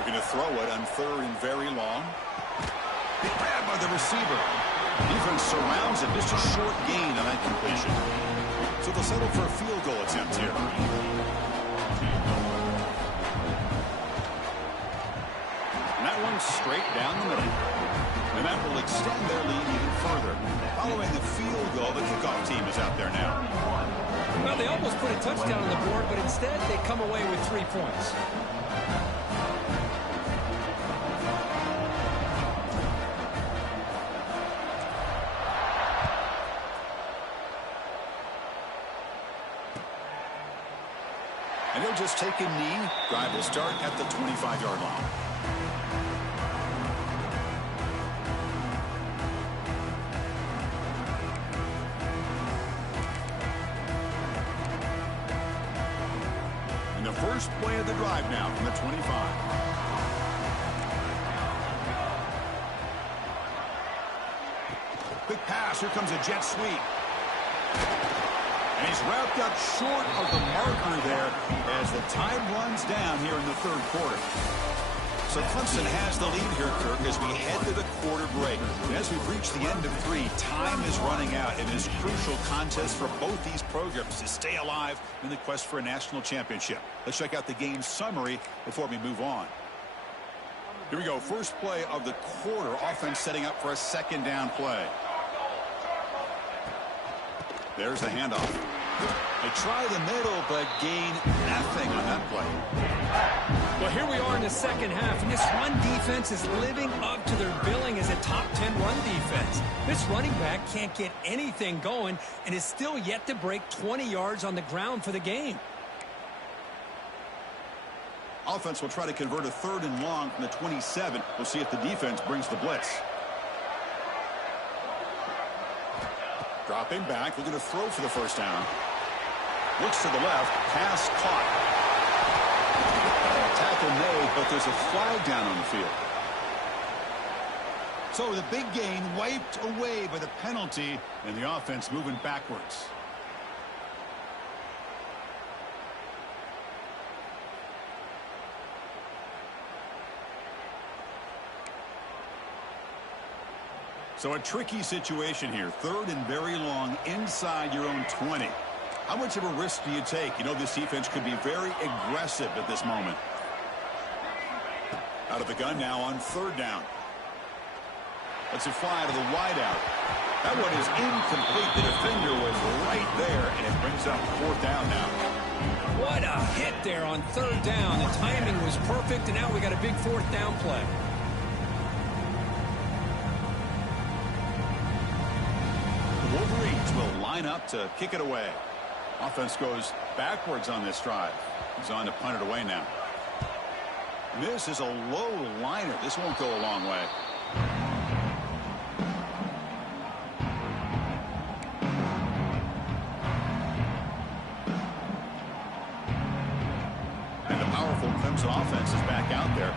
Looking to throw it on 3rd and very long. Big grab by the receiver. Defense surrounds it. Just a short gain on that completion. So they'll settle for a field goal attempt here. And that one's straight down the middle. And that will extend their lead even further. Following the field goal, the kickoff team is out there now. Well, they almost put a touchdown on the board, but instead they come away with 3 points. And he'll just take a knee. Drive will start at the 25-yard line. And the first play of the drive now from the 25. Quick pass. Here comes a jet sweep. And he's wrapped up short of the marker there as the time runs down here in the third quarter. So Clemson has the lead here, Kirk, as we head to the quarter break. And as we've reached the end of 3, time is running out in this crucial contest for both these programs to stay alive in the quest for a national championship. Let's check out the game summary before we move on. Here we go. First play of the quarter. Offense setting up for a second down play. There's the handoff. They try the middle, but gain nothing on that play. Well, here we are in the second half, and this run defense is living up to their billing as a top 10 run defense. This running back can't get anything going and is still yet to break 20 yards on the ground for the game. Offense will try to convert a 3rd and long from the 27. We'll see if the defense brings the blitz. Dropping back, looking to throw for the first down. Looks to the left, pass caught. Tackle made, but there's a flag down on the field. So the big gain wiped away by the penalty, and the offense moving backwards. So a tricky situation here. 3rd and very long inside your own 20. How much of a risk do you take? You know this defense could be very aggressive at this moment. Out of the gun now on 3rd down. Lets it fly to the wideout. That one is incomplete. The defender was right there, and it brings up 4th down now. What a hit there on 3rd down. The timing was perfect, and now we got a big 4th down play. Wolverines will line up to kick it away. Offense goes backwards on this drive. He's on to punt it away now. And this is a low liner. This won't go a long way. And the powerful Clemson offense is back out there.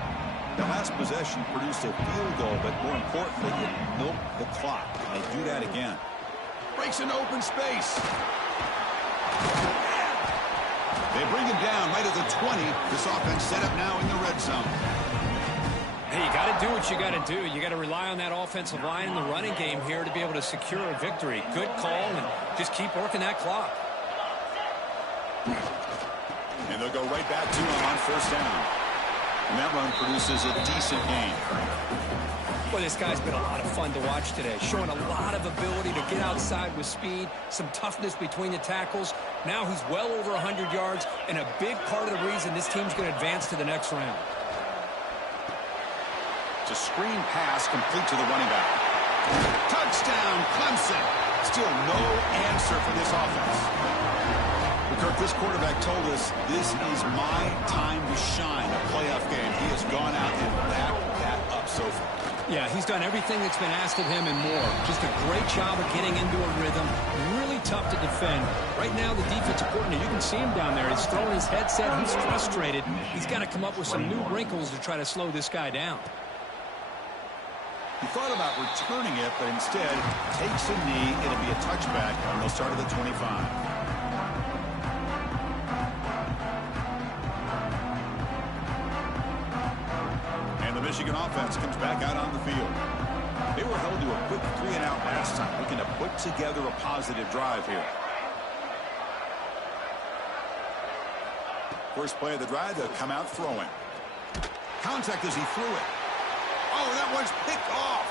The last possession produced a field goal, but more importantly, it milked the clock. And they do that again. Breaks into open space. They bring him down right at the 20. This offense set up now in the red zone. Hey, you got to do what you got to do. You got to rely on that offensive line in the running game here to be able to secure a victory. Good call, and just keep working that clock. And they'll go right back to him on 1st down. And that run produces a decent gain. Boy, this guy's been a lot of fun to watch today, showing a lot of ability to get outside with speed, some toughness between the tackles. Now he's well over 100 yards, and a big part of the reason this team's going to advance to the next round. It's a screen pass complete to the running back. Touchdown, Clemson. Still no answer for this offense. But Kirk, this quarterback told us this is my time to shine, a playoff game. He has gone out and backed that up so far. Yeah, he's done everything that's been asked of him and more. Just a great job of getting into a rhythm. Really tough to defend. Right now, the defensive coordinator, you can see him down there. He's throwing his headset. He's frustrated. He's got to come up with some new wrinkles to try to slow this guy down. He thought about returning it, but instead takes a knee. It'll be a touchback, and they'll start at the 25. Michigan offense comes back out on the field. They were held to a quick 3-and-out last time, looking to put together a positive drive here. First play of the drive, they'll come out throwing. Contact as he threw it. Oh, that one's picked off.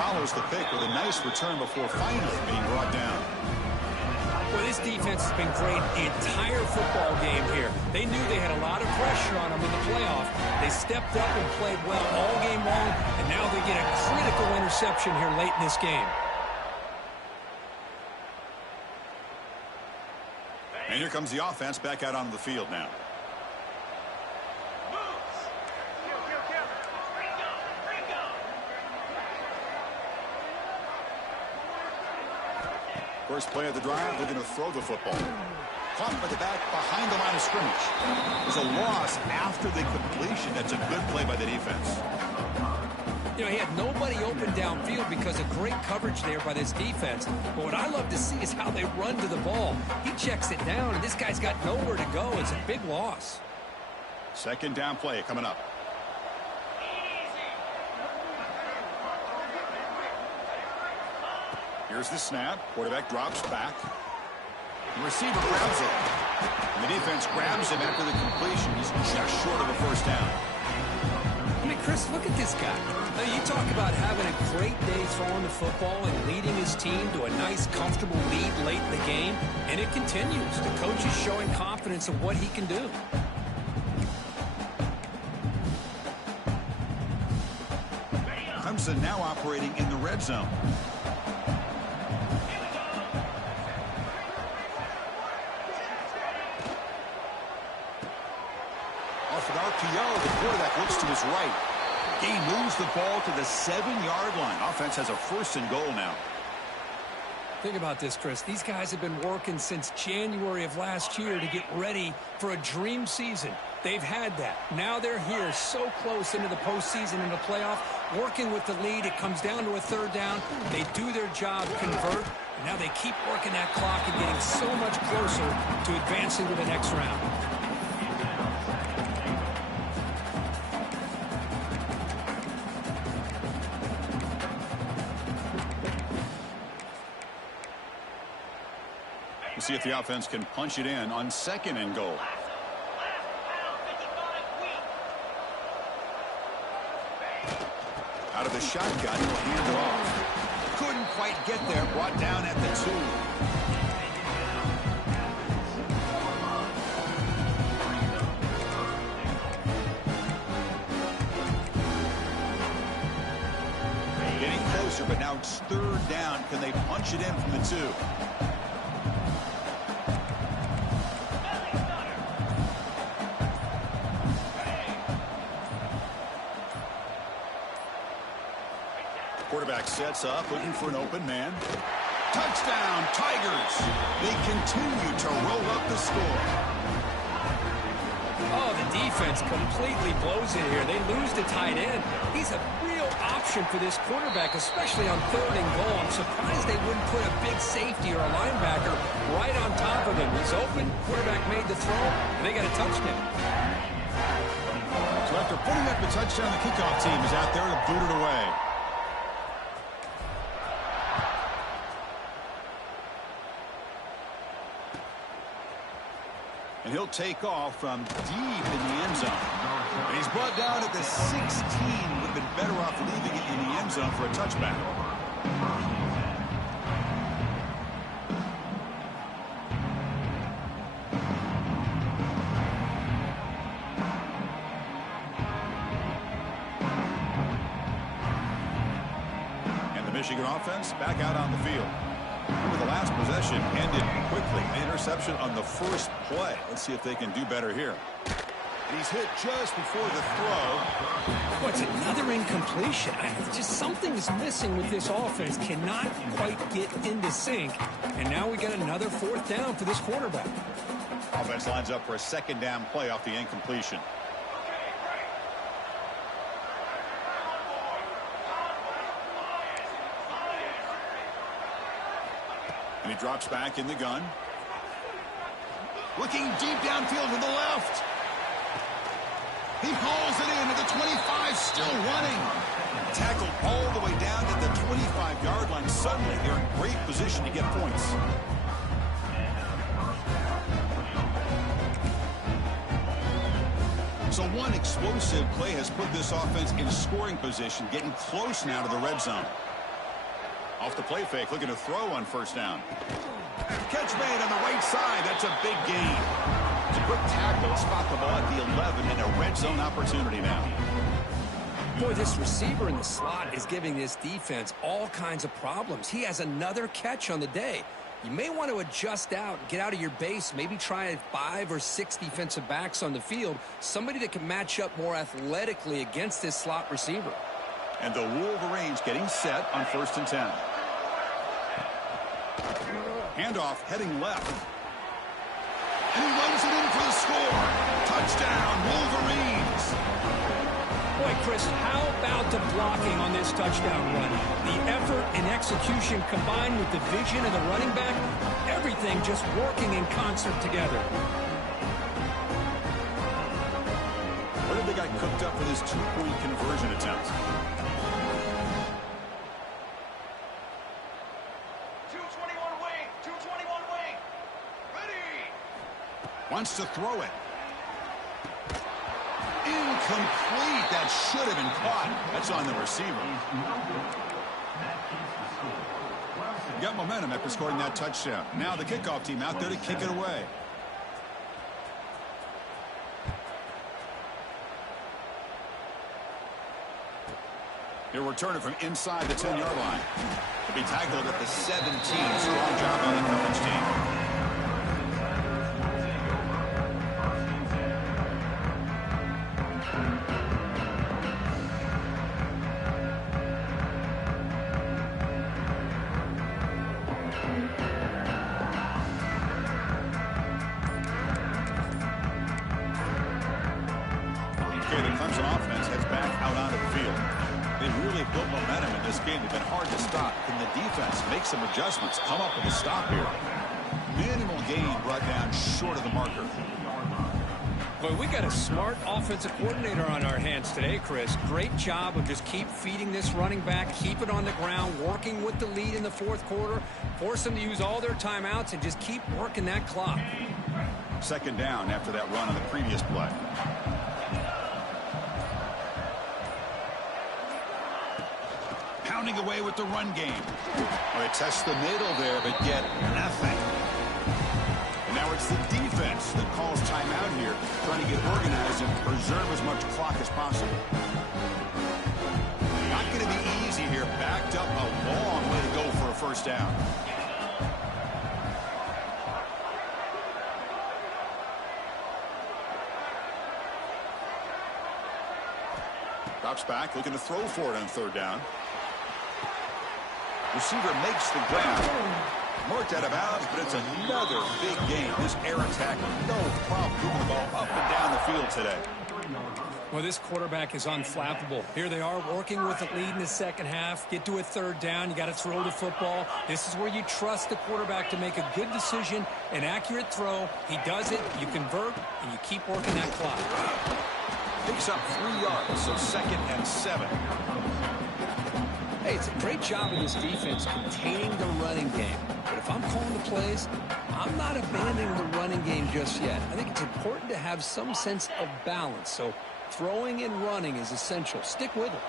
Follows the pick with a nice return before finally being brought down. Well, this defense has been great the entire football game here. They knew they had a lot of pressure on them in the playoff. They stepped up and played well all game long, and now they get a critical interception here late in this game. And here comes the offense back out on the field now. First play of the drive, they're going to throw the football. Caught by the back behind the line of scrimmage. There's a loss after the completion. That's a good play by the defense. You know, he had nobody open downfield because of great coverage there by this defense. But what I love to see is how they run to the ball. He checks it down, and this guy's got nowhere to go. It's a big loss. Second down play coming up. Here's the snap. Quarterback drops back. The receiver grabs it. And the defense grabs him after the completion. He's just short of a first down. I mean, Chris, look at this guy. Now, you talk about having a great day throwing the football and leading his team to a nice, comfortable lead late in the game, and it continues. The coach is showing confidence of what he can do. Clemson now operating in the red zone. Off an RPO, the quarterback looks to his right. He moves the ball to the 7-yard line. Offense has a first and goal now. Think about this, Chris. These guys have been working since January of last year to get ready for a dream season. They've had that. Now they're here so close into the postseason and the playoff, working with the lead. It comes down to a third down. They do their job, convert, and now they keep working that clock and getting so much closer to advancing to the next round. We'll see if the offense can punch it in on second and goal. Out of the shotgun, he'll hand it off. Couldn't quite get there, brought down at the 2. Getting closer, but now it's third down. Can they punch it in from the 2? Quarterback sets up, looking for an open man. Touchdown, Tigers! They continue to roll up the score. Oh, the defense completely blows it here. They lose the tight end. He's a real option for this quarterback, especially on third and goal. I'm surprised they wouldn't put a big safety or a linebacker right on top of him. He's open, quarterback made the throw, and they got a touchdown. So after putting up the touchdown, the kickoff team is out there to boot it away. And he'll take off from deep in the end zone. And he's brought down at the 16. Would have been better off leaving it in the end zone for a touchback. And the Michigan offense back out on the field. Remember, the last possession ended quickly. The interception on the first play. Let's see if they can do better here. And he's hit just before the throw. What's another incompletion? Just something is missing with this offense. Cannot quite get into sync. And now we got another fourth down for this quarterback. Offense lines up for a second down play off the incompletion. And he drops back in the gun. Looking deep downfield to the left. He hauls it in at the 25, still running. Tackled All the way down to the 25-yard line. Suddenly, they're in great position to get points. So one explosive play has put this offense in scoring position, getting close now to the red zone. Off the play fake, looking to throw on first down. Catch made on the right side. That's a big gain. It's a quick tackle to spot the ball at the 11 and a red zone opportunity now. Boy, this receiver in the slot is giving this defense all kinds of problems. He has another catch on the day. You may want to adjust out, get out of your base, maybe try 5 or 6 defensive backs on the field, somebody that can match up more athletically against this slot receiver. And the Wolverines getting set on 1st and 10. Handoff heading left. And he runs it in for the score. Touchdown, Wolverines. Boy, Chris, how about the blocking on this touchdown run? The effort and execution combined with the vision of the running back, everything just working in concert together. What did they got cooked up for this 2-point conversion attempt? 221 wing, 221 wing. Ready. Wants to throw it. Incomplete. That should have been caught. That's on the receiver. Got momentum after scoring that touchdown. Now the kickoff team out there to kick it away. He'll return it from inside the 10-yard line. He'll be tackled at the 17. Strong job on the coverage team. Okay, the Clemson offense heads back out onto the field. They really built momentum in this game. They've been hard to stop. Can the defense make some adjustments? Come up with a stop here. Minimal gain brought down short of the marker. Boy, we got a smart offensive coordinator on our hands today, Chris. Great job of just keep feeding this running back, keep it on the ground, working with the lead in the 4th quarter, force them to use all their timeouts, and just keep working that clock. 2nd down after that run on the previous play. Pounding away with the run game. Well, they test the middle there, but get nothing. And now it's the defense that calls timeout here, trying to get organized and preserve as much clock as possible. Not going to be easy here. Backed up a long way to go for a first down. Drops back, looking to throw for it on 3rd down. Receiver makes the grab. Marked out of bounds, but it's another big game. This air attack, no problem moving the ball up and down the field today. Well, this quarterback is unflappable. Here they are working with the lead in the 2nd half. Get to a 3rd down. You got to throw the football. This is where you trust the quarterback to make a good decision, an accurate throw. He does it, you convert, and you keep working that clock. Picks up 3 yards, so 2nd and 7. Hey, it's a great job of this defense containing the running game. But if I'm calling the plays, I'm not abandoning the running game just yet. I think it's important to have some sense of balance. So throwing and running is essential. Stick with it.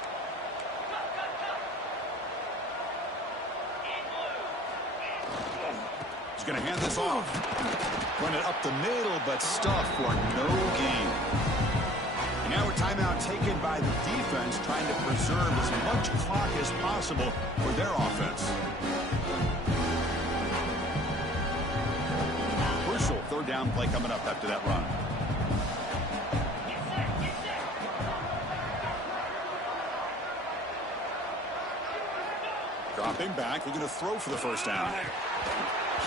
He's going to hand this off. Run it up the middle, but stuffed for no gain. And now a timeout taken by the defense, trying to preserve as much clock as possible for their offense. Crucial 3rd down play coming up after that run. Dropping back, looking to throw for the first down.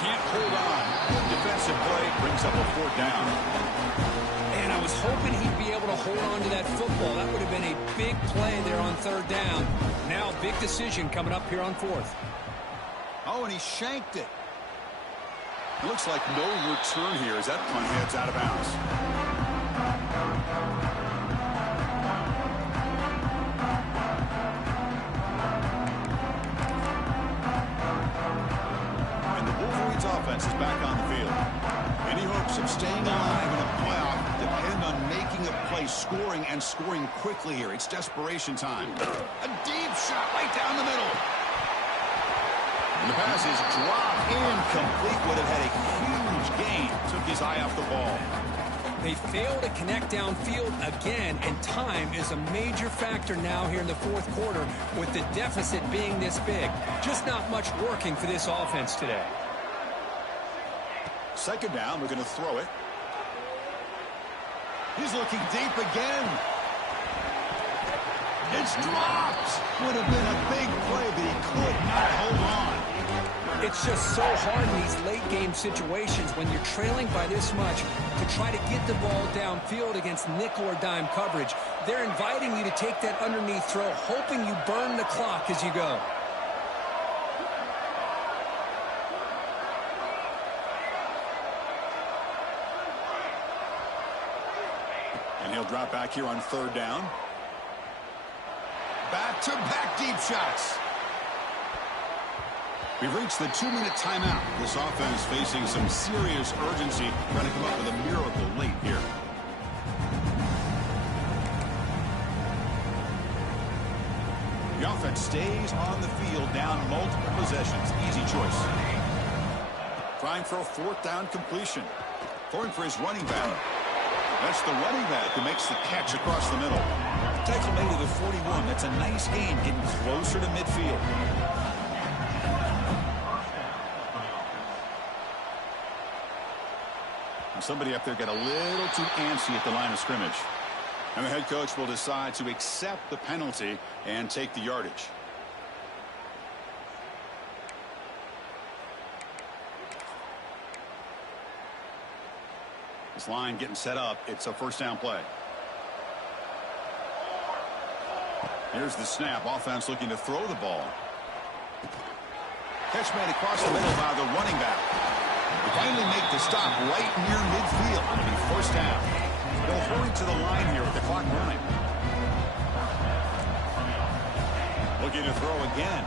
Can't hold on. Good defensive play, brings up a 4th down. And I was hoping he'd be able to hold on to that football. That would have been a big play there on 3rd down. Now a big decision coming up here on 4th. Oh, and he shanked it. It looks like no return here as that punt heads out of bounds. back on the field. Any hopes of staying alive in a playoff depend on making a play, scoring, and scoring quickly here. It's desperation time. A deep shot right down the middle. And the pass is dropped incomplete. Would have had a huge gain. Took his eye off the ball. They fail to connect downfield again, and time is a major factor now here in the fourth quarter with the deficit being this big. Just not much working for this offense today. Second down, we're going to throw it. He's looking deep again. It's dropped. Would have been a big play, but he could not hold on. It's just so hard in these late-game situations when you're trailing by this much to try to get the ball downfield against nickel or dime coverage. They're inviting you to take that underneath throw, hoping you burn the clock as you go. And he'll drop back here on third down. Back-to-back deep shots. We've reached the 2-minute timeout. This offense facing some serious urgency, trying to come up with a miracle late here. The offense stays on the field, down multiple possessions. Easy choice. Trying for a fourth down completion. Throwing for his running back. That's the running back who makes the catch across the middle. Tackle made to the 41. That's a nice gain, getting closer to midfield. Somebody up there got a little too antsy at the line of scrimmage. And the head coach will decide to accept the penalty and take the yardage. This line getting set up. It's a first down play. Here's the snap. Offense looking to throw the ball. Catch made across the middle by the running back. They finally make the stop right near midfield. It'll be first down. They'll hurry to the line here with the clock running. Looking to throw again.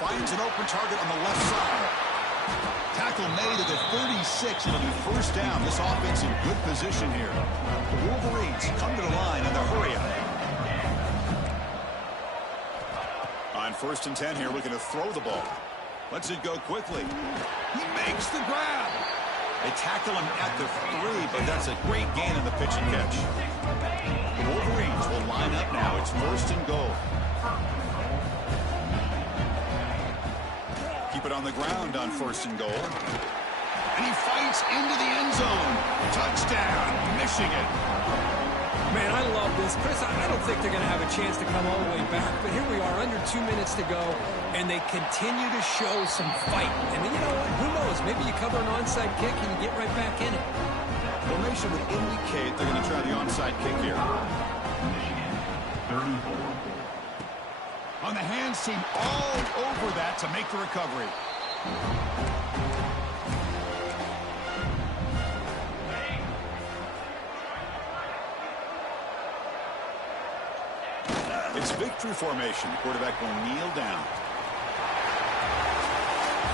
Finds an open target on the left side. Tackle made at the 36. It'll be first down. This offense in good position here. The Wolverines come to the line and they'll hurry up. On first and 10 here, looking to throw the ball. Lets it go quickly. He makes the grab. They tackle him at the 3, but that's a great gain on the pitch and catch. The Wolverines will line up now. It's first and goal. Keep it on the ground on first and goal. And he fights into the end zone. Touchdown, Michigan. Man, I love this. Chris, I don't think they're going to have a chance to come all the way back, but here we are, under 2 minutes to go, and they continue to show some fight. And you know what? Who knows? Maybe you cover an onside kick and you get right back in it. Formation would indicate they're going to try the onside kick here. On the hands team, all over that to make the recovery. It's victory formation. The quarterback will kneel down.